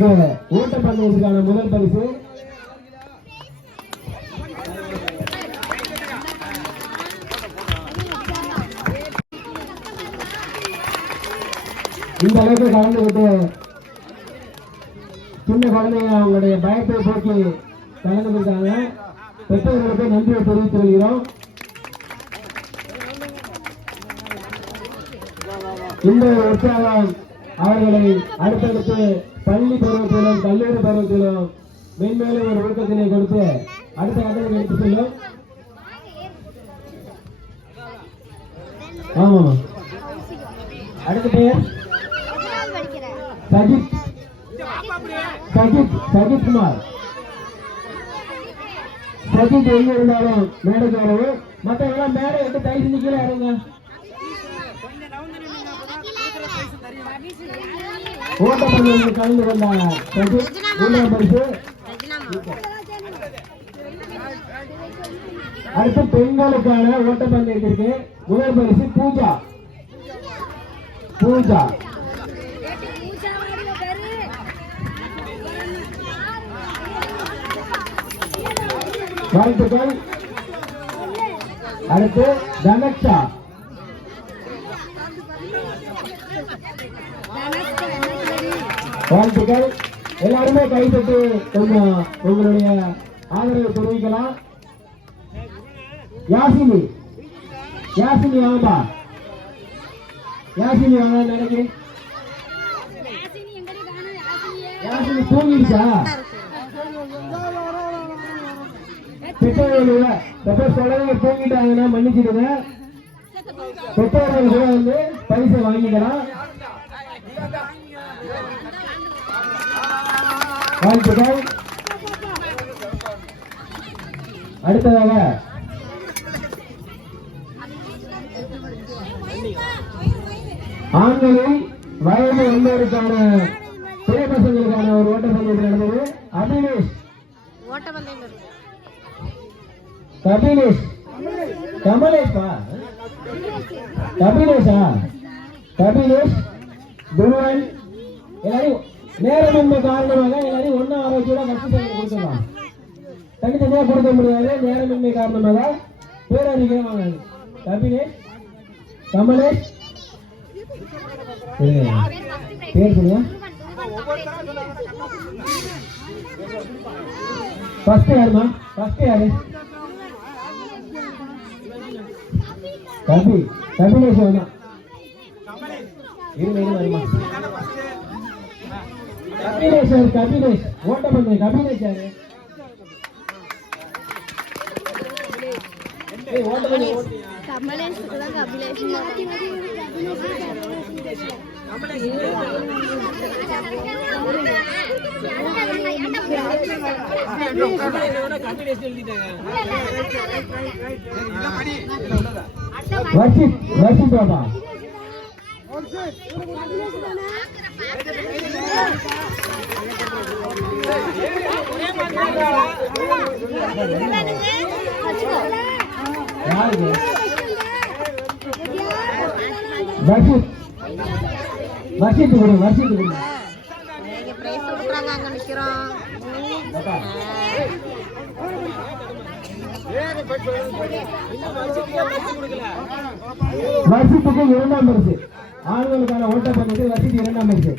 பெண்களுக்கு ஓட்டப்பந்தயத்துக்கான முதல் பரிசு இந்த அளவுக்கு கலந்துகிட்டு சின்ன குழந்தைங்க அவங்களுடைய பயத்தை போக்கி கலந்துக்கிட்டாங்க. பெற்றோர்களுக்கு நன்றியை தெரிவித்துக் கொள்கிறோம். இந்த உற்சாகம் அவர்களை அடுத்தடுத்து பள்ளி பருவத்திலும் கல்லூரி பருவத்திலும் மென்மேலும் ஒரு ஊக்கத்தினை கொடுத்து அடுத்த கட்டத்தில் எடுத்து செல்லும். ஆமா, அடுத்த பெயர் சஜித் சஜித் குமார். சஜித் எங்க இருந்தாலும் மேடைக்கு வரவும். மற்றவங்களாம் மேடை எடுத்து கை செஞ்சு கீழே இறங்க. ஓட்டப்பந்தயத்தில் கலந்து கொண்டாங்க. சஜித் மூன்றாம் பரிசு. அடுத்து பெண்களுக்கான ஓட்டப்பந்தயத்திற்கு முதல் பரிசு பூஜா. வாழ்த்துக்கள். அடுத்து தனக்ஷா. வாழ்த்துக்கள். எல்லாருமே கைப்பற்றி கொஞ்சம் உங்களுடைய ஆதரவை தெரிவிக்கலாம். யாசினி வாங்கப்பா. யாசினி வாங்க நினைக்கிறேன். யாசினி தூங்கிடுச்சா? பெற்றோர்கள் சொல்லவே தூங்கிட்டாங்கன்னா மன்னிச்சிடுங்க. பெற்றோர்கள் கூட வந்து பரிசை வாங்கிக்கலாம். வாழ்த்துக்கள். அடுத்ததாக ஆண்களில் வயது வந்தோருக்கான பசங்களுக்கான ஒரு ஓட்டப்பந்தயத்தில் நடந்தது. கபிலேஷ் துருவன். எல்லாரும் நேரமின்மை காரணமாக எல்லாரையும் ஒன்னா ஆரோக்கியோட கஷ்டத்தை கொடுத்துடலாம். தனித்தனியா கொடுக்க முடியாது. நேரமின்மை காரணமாக பேரறிஞர் வாங்க. கமலேஷ் பேர் சொல்லுங்க. ஃபர்ஸ்ட் யாருமா? யாரு? கபிலேஷ் வேணா வருமா? கபிலேஷ் ஓட்டப்பந்தயம். கபிலேஷ் யாரு? வர்ஷித் பாபா. வர்ஷித் வருஷத்துக்கு இரண்டாம் பரிசு. ஆண்களுக்கான ஓட்டப்பந்தயத்தில் வருஷத்துக்கு இரண்டாம் பரிசு.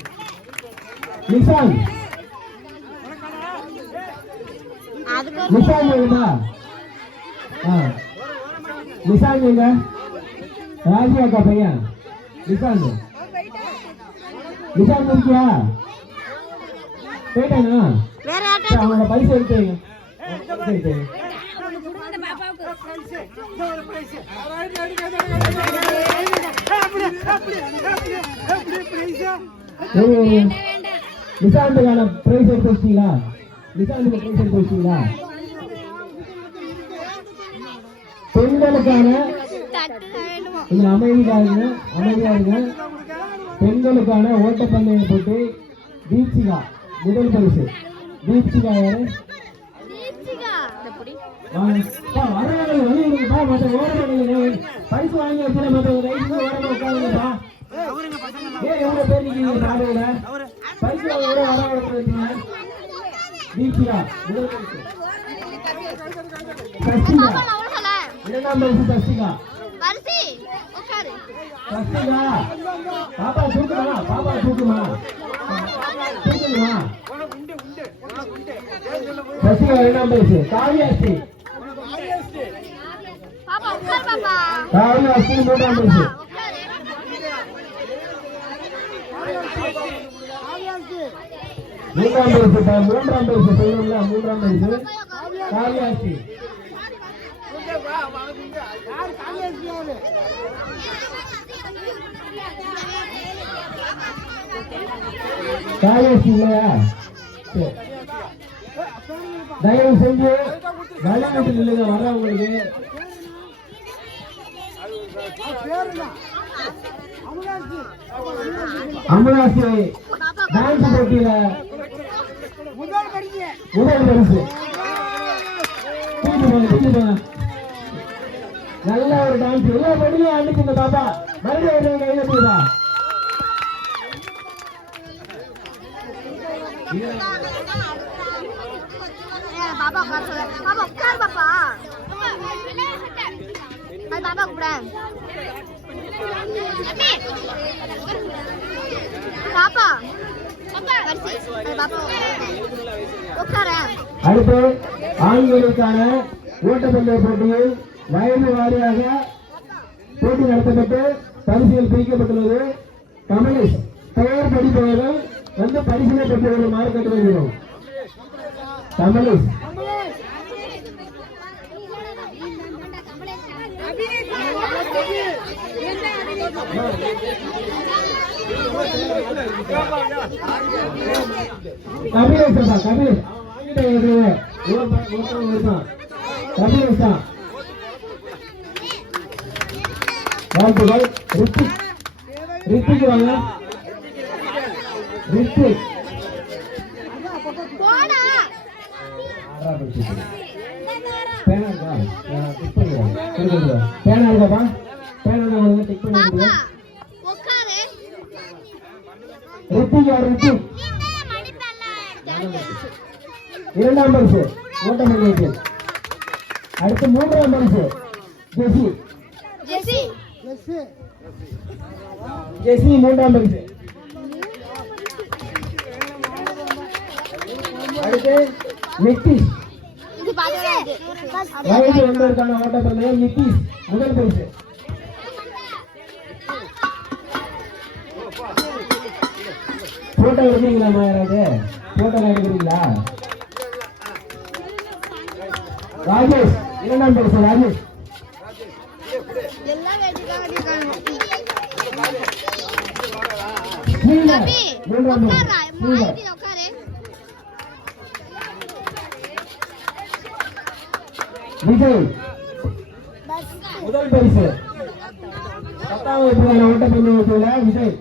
நிஷாந்த் எங்க? ராஜி அக்கா பையன் நிஷாந்த் இருக்கியா? போயிட்டானா? அவனோட பரிசு எடுத்து நிஷாந்துக்கான பிரைஸ் எடுத்து வச்சிட்டீங்களா? பெண்களுக்கான அமைதியா இருங்க. பெண்களுக்கான ஓட்டப்பந்தயம் போட்டு தீப்சிகா முதல் பரிசு. தீப்சிகா யாரு? பரிசு வாங்கி வச்சு எவ்வளவு பேர் இருக்கீங்க? பரிசு வாங்க வரவழைக்கிறீங்க. தீபிகா முதல் பரிசு. சசிகா இரண்டாம் பரிசு. சசிகா சசிகா பாப்பா தூக்குமா, பாப்பா தூக்குமா, தூக்குமா. சசிகா இரண்டாம் பரிசு. காவியாஸ்ரீ காவியாஸ்ரீ மூன்றாம் பரிசு. மூன்றாம் பரிசு சொல்லணும்ல. மூன்றாம் பரிசு காவியாஸ்ரீ. காவியாஸ்ரீ இல்லையா? தயவு செஞ்சு விளையாட்டு இல்லைங்க வர்றவங்களுக்கு. அமலாசி டான்ஸ் போட்டியில முதல் பரிசு. நல்ல ஒரு டான்ஸ். எல்லா படியிலும் அனுப்புங்க பாப்பா. மறுபடியும் கையில போதா பாப்பா உட்கார் பாப்பா. பாப்பா கூட பாப்பா அடுத்து ஆண்களுக்கான ஓட்டப்பந்தய போட்டியில் வயது வாரியாக போட்டி நடத்தப்பட்டு பரிசுகள் பிரிக்கப்பட்டுள்ளது. கமலேஷ் பெயர் படிப்பவர்கள் வந்து பரிசினை பெற்று வருமாறு கேட்டு வருகிறோம். கமலேஷ் கபிலேஷ் கபிலேஷ் கபிலேஷ் தான். வாழ்த்துக்கள். ரித்திக் ரித்திக் வாங்க. ரித்திக் பேனா இருக்கா? பேனா இருக்காப்பா? பேனா டிக் பண்ணி ரித்திக் இரண்டாம் பரிசு ஓட்டப்பந்தயத்தில். அடுத்து மூன்றாம் பரிசு ஜெசி மூன்றாம் பரிசு. அடுத்து நித்திஷ் வயது என்பதற்கான ஓட்டப்பந்தயம். நித்திஷ் முதல் பரிசு. போட்டோ எடுக்கிறீங்களா? யாராவது போட்டோ எடுக்கிறீங்களா? ராஜேஷ் இரண்டாம் பரிசு. ராஜேஷ் மூன்றாம் பரிசு. விஜய் முதல் பரிசு. 10ஆம் வகுப்புக்கான ஓட்டப்பந்தயத்தில் விஜய்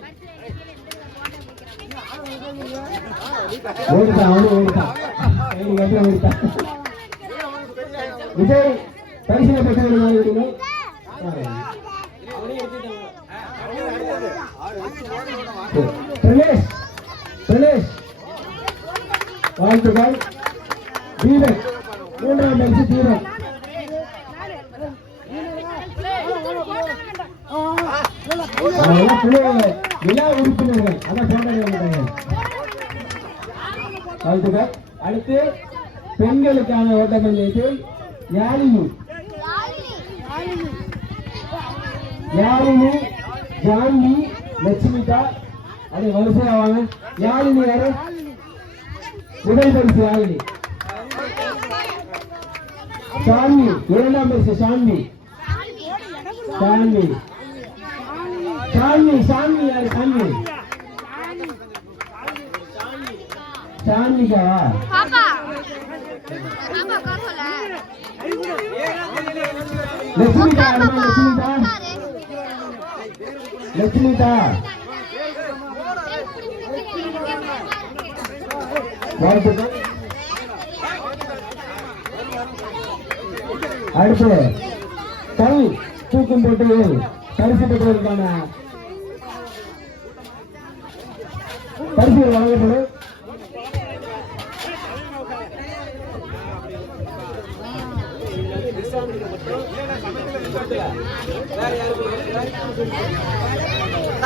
விஜய் பரிசினை பெற்று வாழ்த்துக்கள். தீபக் மூன்றாம் பரிசு. தீபக் விழா உறுப்பினர்கள் அதான். வாழ்த்துக்கள். அடுத்து பெண்களுக்கான ஓட்டப்பந்தயத்தில் யாழினி ஜான்வி லட்சுமிதா. அதை வரிசையா வாங்க. யாழினி யாரு? முதல் பரிசு யாழினி. சான்வி இரண்டாம் பரிசு. சான்வி சான்வி சான்வி சான்வி யாரு? சான்வி சான்விகா லட்சுமிதா. லட்சுமிதா வாழ்த்துக்கள். அடுத்து கல் தூக்கும் போட்டியில் பரிசு பெற்றதற்கான பரிசுகள் வழங்கப்படும்.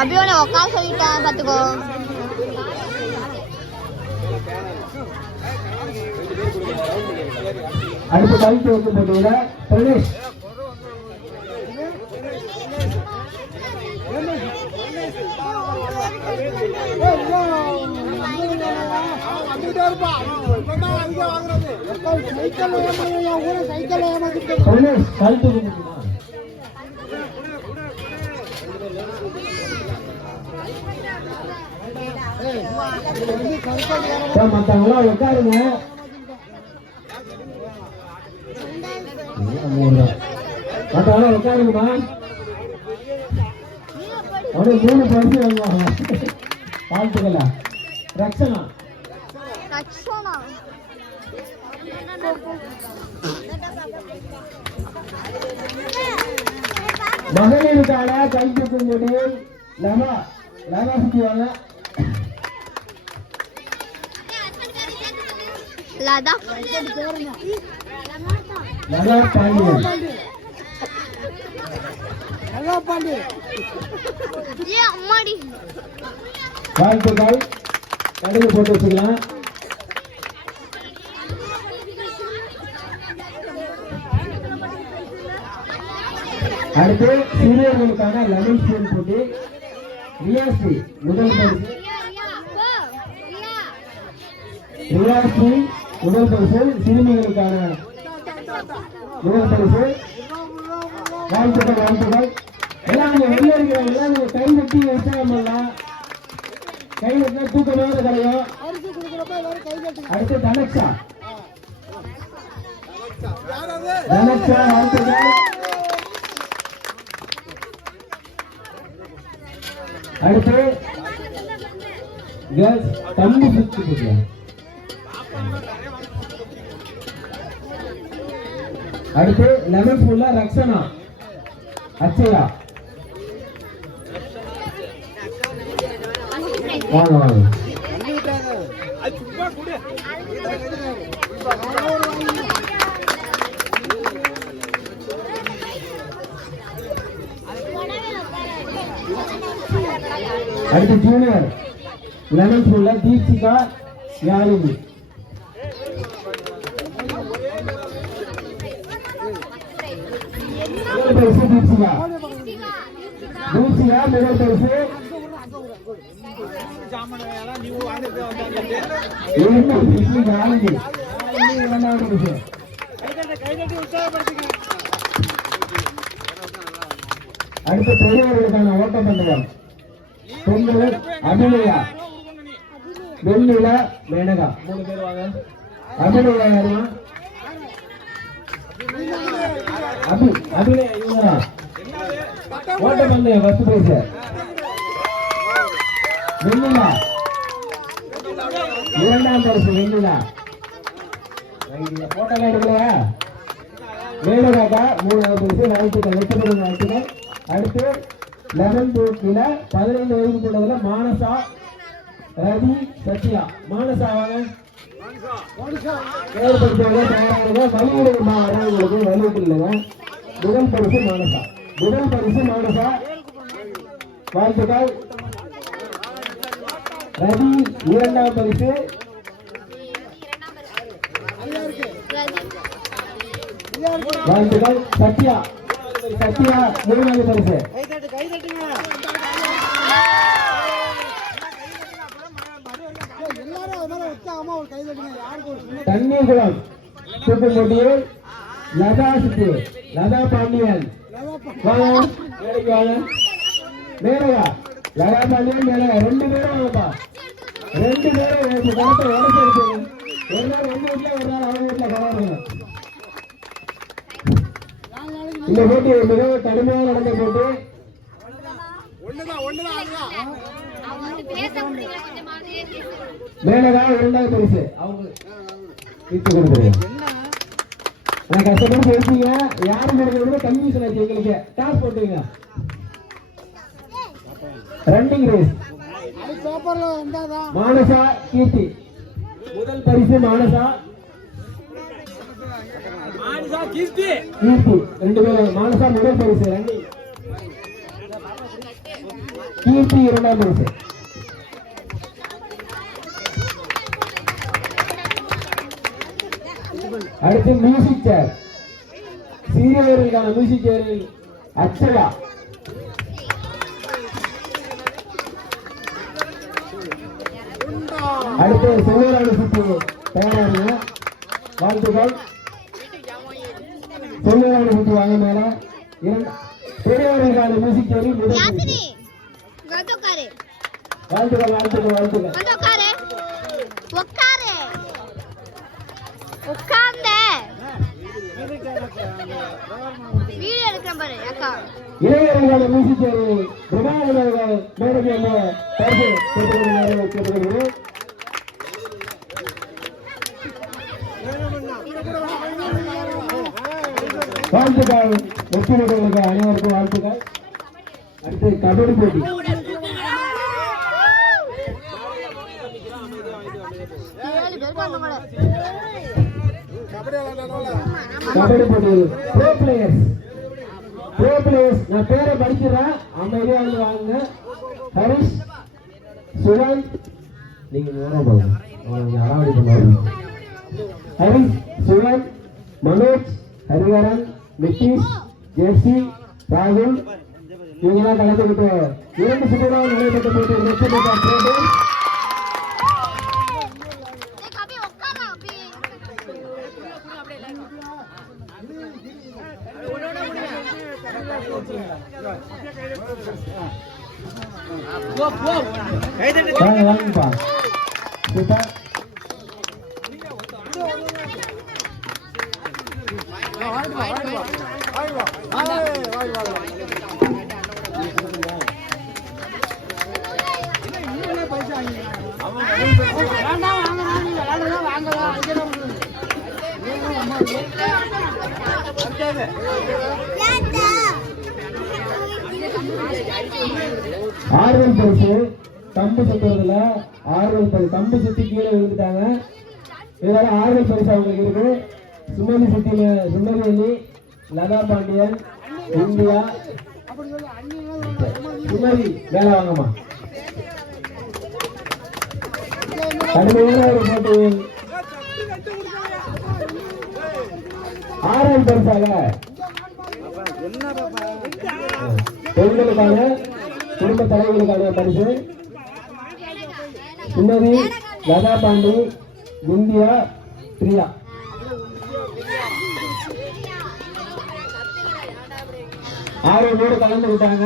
அபியோனை உட்கார சொல்லிட்டேன் பார்த்துக்கோ. அடுத்த கல்வி வைக்கும் போட்டியில பிரதேஷ் கல்வி மத்தவங்களாம் உட்காருங்க. மத்தவங்களாம் உட்காருங்கம்மா. அவனுக்கு 3 பரிசு வாங்குவாங்க. வாழ்த்துக்கள ரக்ஷனா மகளிருக்கான கைப்பற்றும் முடியும். லமா சுற்றுவாங்க. லதா பாண்டியன் அம்மாடி வாழ்த்துக்கள். கடுகு போட்டு வச்சுக்கலாம். அடுத்து சீனியர்களுக்கான லெமன் ஸ்பூன் போட்டி. ரியாஸ்ரீ முதல் பரிசு. ரியாஸ்ரீ முதல் பரிசு. சிறுமிகளுக்கான முதல் பரிசு. வாழ்த்துக்கள் வாழ்த்துக்கள். எல்லாம் வெளில இருக்கிறவங்க நீங்க கை தட்டி உற்சாகம்லாம் கை தட்டினா தூக்கமாக கலையும். அடுத்து தனக்ஷா வாழ்த்துக்கள். அடுத்து கேர்ள்ஸ் தம்பி சுத்து. அடுத்து லெமன் ஸ்பூன்ல ரக்ஷனா அச்சயா வாங்க வாங்க. அடுத்து ஜூனியர் லெமன் ஸ்பூன்ல தீபிகா யாழினி. முதல் பரிசு தீபிகா. தீபிகா முதல் பரிசு. அடுத்த பெரியவர்களுக்கான ஓட்டப்பந்தயம். பெண்கள் அபிநயா வெண்ணில மேனகா 3 பேர் வாங்க. அபிநயா யாருமா? அபிநயா இவங்க ஓட்டப்பந்தயம் ஃபர்ஸ்ட் பிரைஸ். வெண்ணிலா இரண்டாம் பரிசு. வெண்ணிலா போட்டோலாம் எடுக்கலையா? மேனகாக்கா 3வது பரிசு. வாழ்த்துக்கள் வெற்றி பெறும் வாழ்த்துக்கள். அடுத்து லெமன் போட்டியில 15 வயதுக்கு உள்ளதுல மானசா ரவி சத்யா. மானசா வாங்க. வழிவிடுங்க வழிவிட்டுங்க. முதல் பரிசு மானசா. முதல் பரிசு மானசா. வாழ்த்துக்கள். ரவி இரண்டாம் பரிசு. வாழ்த்துக்கள். சத்யா 3வது பரிசு. தண்ணீர்குளம் தூக்கு போட்டியில் லதா பாண்டியன் வாங்க. மேனகா லதா பாண்டியன் மேனகா 2 பேரும் வாங்கப்பா. 2 பேரும் கணத்தை உடச்சு எடுத்துங்க. ஒரு நாள் எங்க வீட்டுல ஒரு நாள் அவங்க வீட்டுல கவனம். இந்த போட்டி மிகவும் கடுமையாக நடந்த போட்டி. மேனகா 2வது பரிசு. அவங்க கஷ்டப்பட்டு எடுத்தீங்க. யாரும் நடக்கிறது கன்ஃபியூஷன் ஆச்சு எங்களுக்கு. டாஸ் போட்டுங்க. ரன்னிங் ரேஸ் மானசா கீர்த்தி முதல் பரிசு மானசா கீர்த்தி ரெண்டு பேரும். மானசா முதல் பரிசு ரன்னி, கீர்த்தி இரண்டாம் பரிசு. அடுத்து மியூசிக் சேர், சீரியர்களுக்கான மியூசிக் சேரில் அச்சலா. அடுத்து செல்வராணி சுற்று தயாராகுங்க. வாழ்த்துக்கள். செல்வராணி சுற்று வாங்க மேல. பெரியவர்களுக்கான மியூசிக் சேரில் முதல் பரிசு. வாழ்த்துக்கள் வாழ்த்துக்கள் வாழ்த்துக்கள். இளைஞர்களான மியூசிக் சேரில் பிரபாகரன் மேடைக்கு வந்து பரிசு கேட்டுக்கொள்கிறேன். வாழ்த்துக்கள். வெற்றி பெற்றவர்களுக்கு அனைவருக்கும் வாழ்த்துக்கள். அடுத்து கபடி போட்டி. கபடி போட்டியில் ப்ரோ பிளேயர்ஸ் நான் பேரை படிக்கிறேன், அமைதியா வந்து வாங்க. ஹரிஷ், சுரன், நீங்க அறாவடி பண்ணுவாங்க. ஹரிஷ், சுரன், மனோஜ், ஹரிகரன், நிதிஷ், ஜெர்சி, ராகுல் இவங்கெல்லாம் கலந்துக்கிட்டு 2 சுற்றுலாம் நடைபெற்ற போட்டி வெற்றி பெற்ற வாங்கப்பா. ஆறுதல் பரிசு கம்பு சுத்துறதுல ஆறுதல் பரிசு கம்பு சுத்தி கீழே விழுந்துட்டாங்க. இதனால ஆறுதல் பரிசு அவங்களுக்கு இருக்கு. சுமதி சுத்தில சுமதி அண்ணி, லதா பாண்டியன், இந்தியா, சுமதி வேலை வாங்கம்மா. கடுமையான ஒரு போட்டியில் ஆறாவது பரிசாக பெண்களுக்கான குடும்ப தலைவர்களுக்கான பரிசு சுமதி, லதா பாண்டி, இந்தியா, பிரியா. ஆர்வத்தோடு கலந்து விட்டாங்க.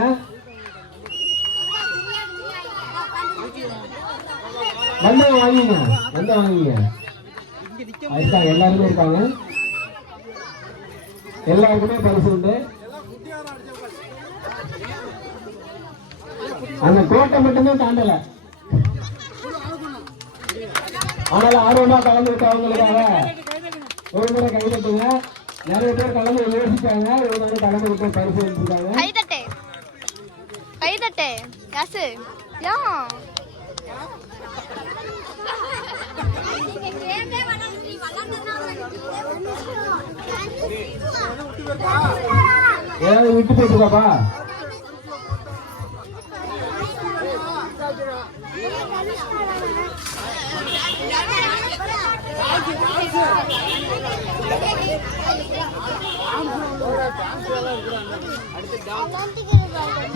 வாங்கிங்க இருக்காங்க, எல்லாருமே இருக்காங்க. எல்லாருக்குமே பரிசு உண்டு. அந்த கோட்டை மட்டுமே தாண்டல. ஆனாலும் ஆர்வமா கலந்து விட்டவங்களுக்காக ஒரு முறை கைதட்டுங்க. நிறைய பேர் கலந்து யோசிச்சாங்க. ஒரு முறை கலந்து விட்டு பரிசு எடுத்துருக்காங்க. ஏதாவது விட்டு போட்டுக்காப்பா.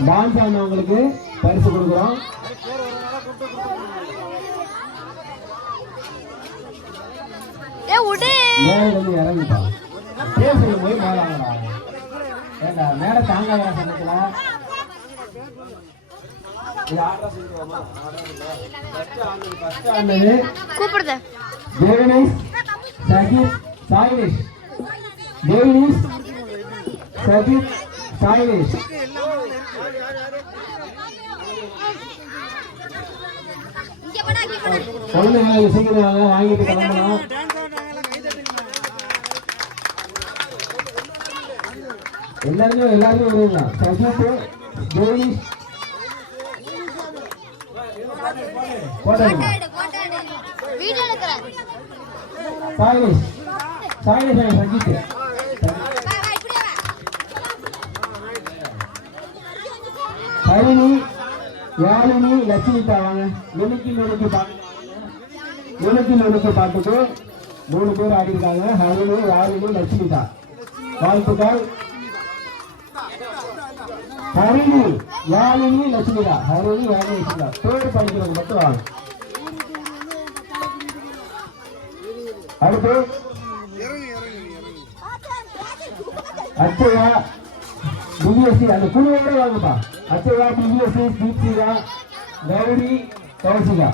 டான்ஸ் ஆனவங்களுக்கு பரிசு கொடுக்குறோம். இறங்கிட்டா பேசுறது போய் மேல மேல தாங்காத சமயத்துல கூப்பிடுது தேவனேஷ், சஜித், சாயிலேஷ். தேவனேஷ், சஜித், சாயிலேஷ். குழந்தைங்க சீக்கிரம் வாங்கிட்டு கிளம்பணும். எல்லாருமே வருவீங்களா? சஜித், தேவனேஷ், போட்டாடுங்க. வீடியோ எடுக்கிறேன். சாயினிஷ் சாயினிஷ் சங்கீத் ஹரிணி யாழினி லட்சுமிதா வாங்க. நுணுக்கி பாட்டுக்கு 3 பேர் ஆடி இருக்காங்க. ஹரிணி யாழினி லட்சுமிதா வாழ்த்துக்கள். ஹரிணி யாழினி லட்சுமிதா பேர் படிக்கிறது மட்டும் வாங்க. அடுத்து அச்சயா திவ்யஸ்ரீ அந்த குழுவோட வாங்கப்பா. அச்சயா திவ்யஸ்ரீ தீப்திகா கௌரி கௌசிகா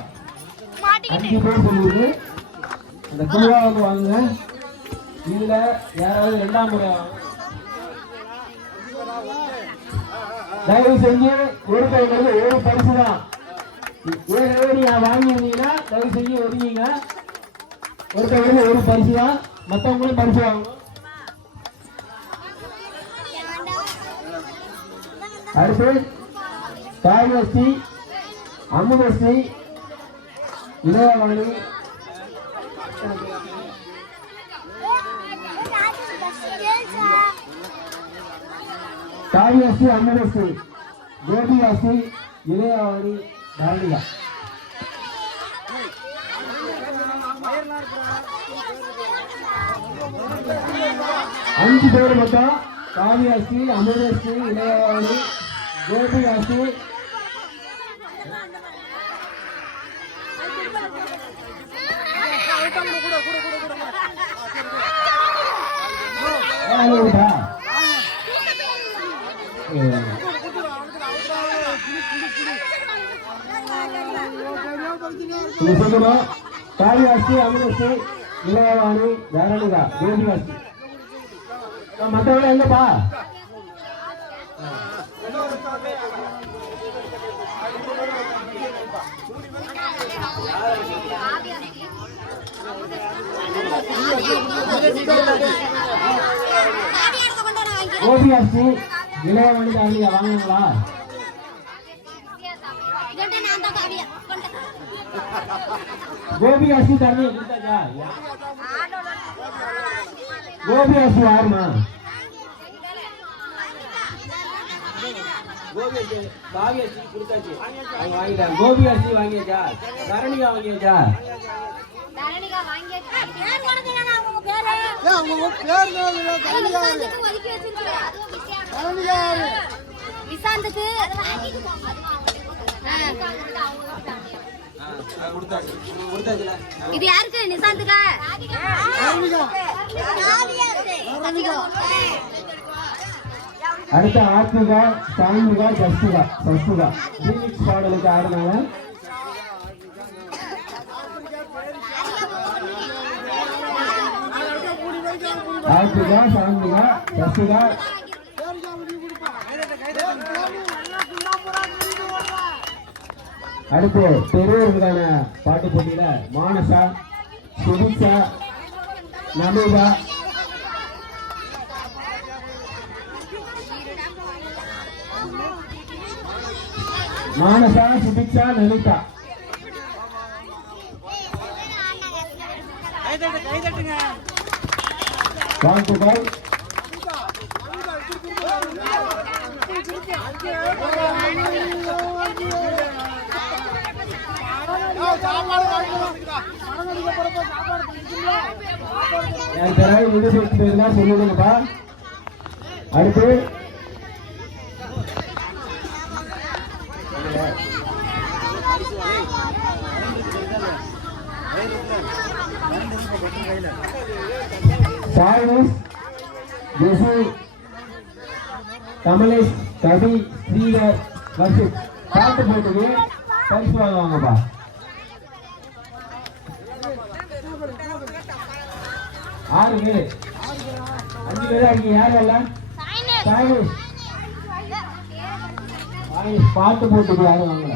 5 பேர் சொல்லியிருக்கு. அந்த குழுவா வந்து வாங்குங்க. இதுல யாராவது 2ஆம் முறை வாங்க. தயவு செஞ்சு ஒரு கைகளுக்கு ஒரு பரிசு தான். ஏற்கனவே நீங்க வாங்கியிருந்தீங்கன்னா தயவு செஞ்சு ஒதுங்கிங்க. ஒரு கைகளுக்கு ஒரு பரிசு தான். மற்றவங்களும் பரிசு வாங்கணும். அடுத்து காயஸ்ரீ அமுதஸ்ரீ இளையவாணி காவியாஸ்ரீ அமுதஸ்ரீ கோபியாஸ்ரீ இளையவாணி தாரிகா. அஞ்சு பேர் மட்டும். காவியாஸ்ரீ அமுதஸ்ரீ இளையவாணி கோபியாஸ்ரீ காவியாஸ்ரீ அமுதஸ்ரீ இளையவாணி தாரிகா கோபியாஸ்ரீ. மற்றவங்க எங்கப்பா? கோபியாஸ்ரீ இளையவாணி தாரிகா வாங்கினீங்களா? கோபியாஸ்ரீ தாரிகா கொடுத்தாச்சா? கோபியாஸ்ரீ யாருமா? காவியாஸ்ரீ கொடுத்தாச்சு. வாங்கிட்டேன். கோபியாஸ்ரீ வாங்கியாச்சா? தரணிகா வாங்கியாச்சா? இது யாருக்கு? நிசாந்துக்கா? அடுத்த ஆத்மிகா சாமிகா ஜஸ்திகா சஸ்திகா ரீமிக்ஸ் பாடலுக்கு ஆடுனாங்க. ஆத்மிகா சாமிகா ஜஸ்திகா. அடுத்து பெரியவர்களுக்கான பாட்டு போட்டியில மானசா சுபிக்ஷா நமிதா மானசா சுபிக்ஷா நமிதா. வாழ்த்துக்கள். சொல்லுங்கப்பா. அடுத்து சாயினிஷ் ஜெசி கமலேஷ் கவி ஸ்ரீதர் வர்ஷித் பாட்டு போட்டுக்கு பரிசு வாங்குவாங்கப்பா. ஆறு பேர் 5 பேரா இருக்கீங்க. யார் எல்லாம்? சாயினிஷ் பாட்டு போட்டுக்கு யாரும் வாங்கல.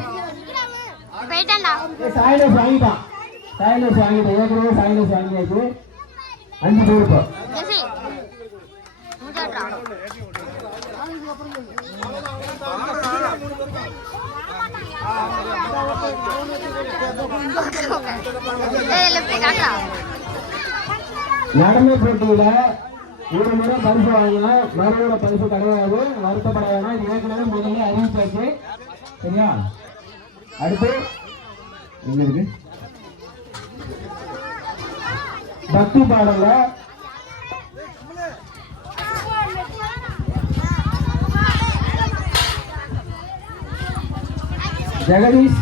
சாயினிஷ் வாங்கிட்டான். ஏற்கனவே சாயினிஷ் வாங்கியாச்சு. 5 பேர் இப்போ. நடன போட்டியில ஒரு முறை பரிசு வாங்கலாம், மறுமுறை பரிசு கிடையாது. வருத்தப்பட வேணாம், இது ஏற்கனவே முதல்ல அறிவிச்சாச்சு. சரியா? அடுத்து எங்க இருக்கு பக்தி பாடல்ல ஜெகதீஷ்,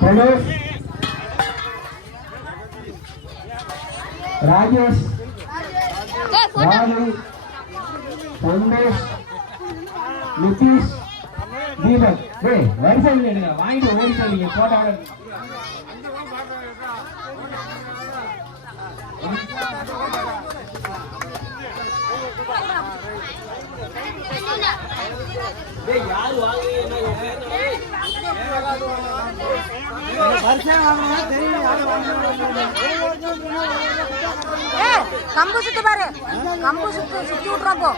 பிரணோஷ், ராஜேஷ், ராணி, சந்தோஷ், நிதிஷ், தீபக். வரிசையில் எடுங்க, வாங்கிட்டு ஓடி சொல்லிங்க போட்டோ. யாரு கம்பு சுத்து பாரு, கம்பு சுத்து சுத்தி விட்டுறப்போ.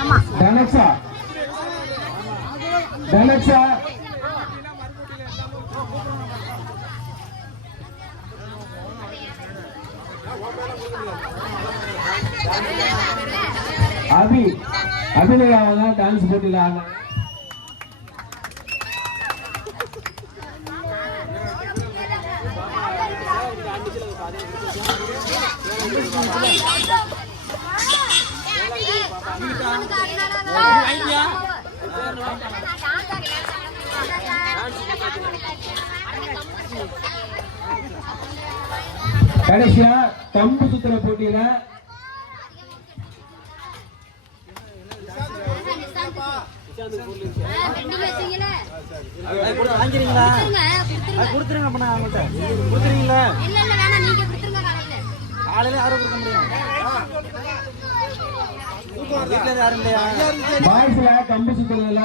ஆமா தனக்ஷா, தனக்ஷா, அபிநயாவங்க டான்ஸ் போட்டியில் ஆன கடைசியா கம்பு சுத்துற போட்டியில பாய்ஸ்ல கம்பு சுத்துறதுல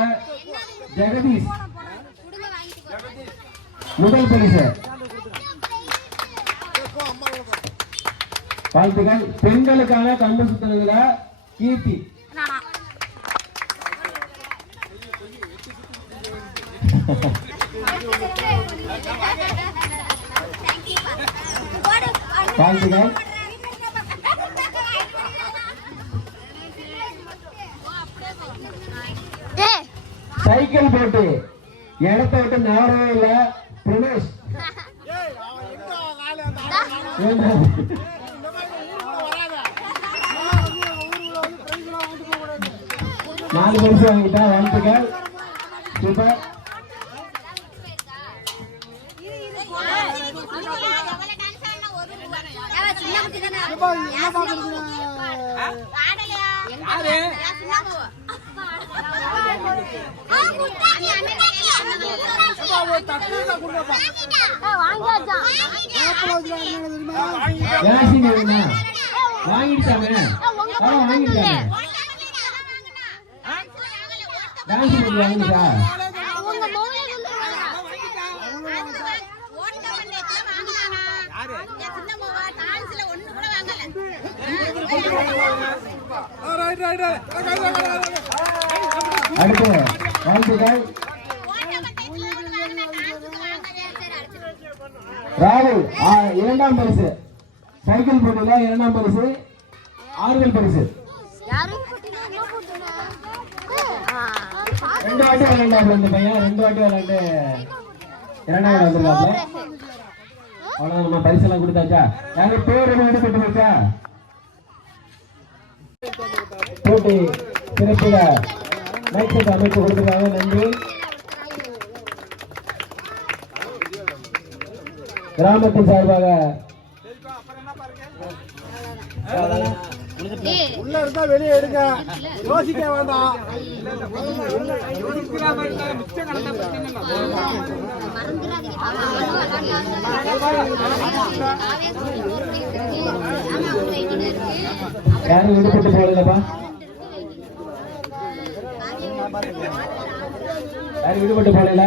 ஜெகதீஷ் முதல் பரிசு. வாழ்த்துக்கள். பெண்களுக்கான கம்பு சுத்துறதுல கீர்த்தி. வாழ்த்துக்கள். சைக்கிள் போட்டு இடத்த விட்டு நாடவே இல்ல பிரணேஷ். நாலு பரிசு வாங்கிட்டா. வாழ்த்துக்கள். சூப்பர். வாங்கிட்டாமே வாங்கிட்டாமே டான்ஸ் போட்டு வாங்கிட்டா. அடுத்து வாழ்த்துக்கள். ராகுல் இரண்டாம் பரிசு. சைக்கிள் போட்டியில இரண்டாம் பரிசு, ஆறுதல் பரிசு. ரெண்டு வாட்டி விளையாண்டாப்ல இந்த பையன், ரெண்டு வாட்டி விளையாண்டு இரண்டாம் இடம் வந்துருக்காப்ல. அவ்வளவு நம்ம பரிசெல்லாம் கொடுத்தாச்சா? யாரு பேர் என்ன எடுத்து போச்சா? போட்டி சிறப்பில மைக் செட் அமைப்பு கொடுத்துருக்காங்க. நன்றி. கிராமத்தின் சார்பாக உள்ள இருந்தா வெளியே எடுங்க, யோசிக்க வேண்டாம். யாரும் விடுபட்டு போகலப்பா, யாரும் விடுபட்டு போகல.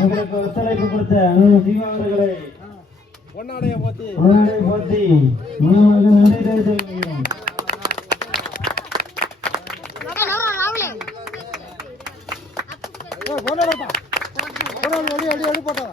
உங்களுக்கு ஒத்துழைப்பு கொடுத்த ஜீவா அவர்களை பொன்னாடைய போத்தி பொன்னாடை போத்தி உணவாக நன்றி தெரிவித்துள்ளோம். பொன்னாடை அடி அடி அடி போட்டாரா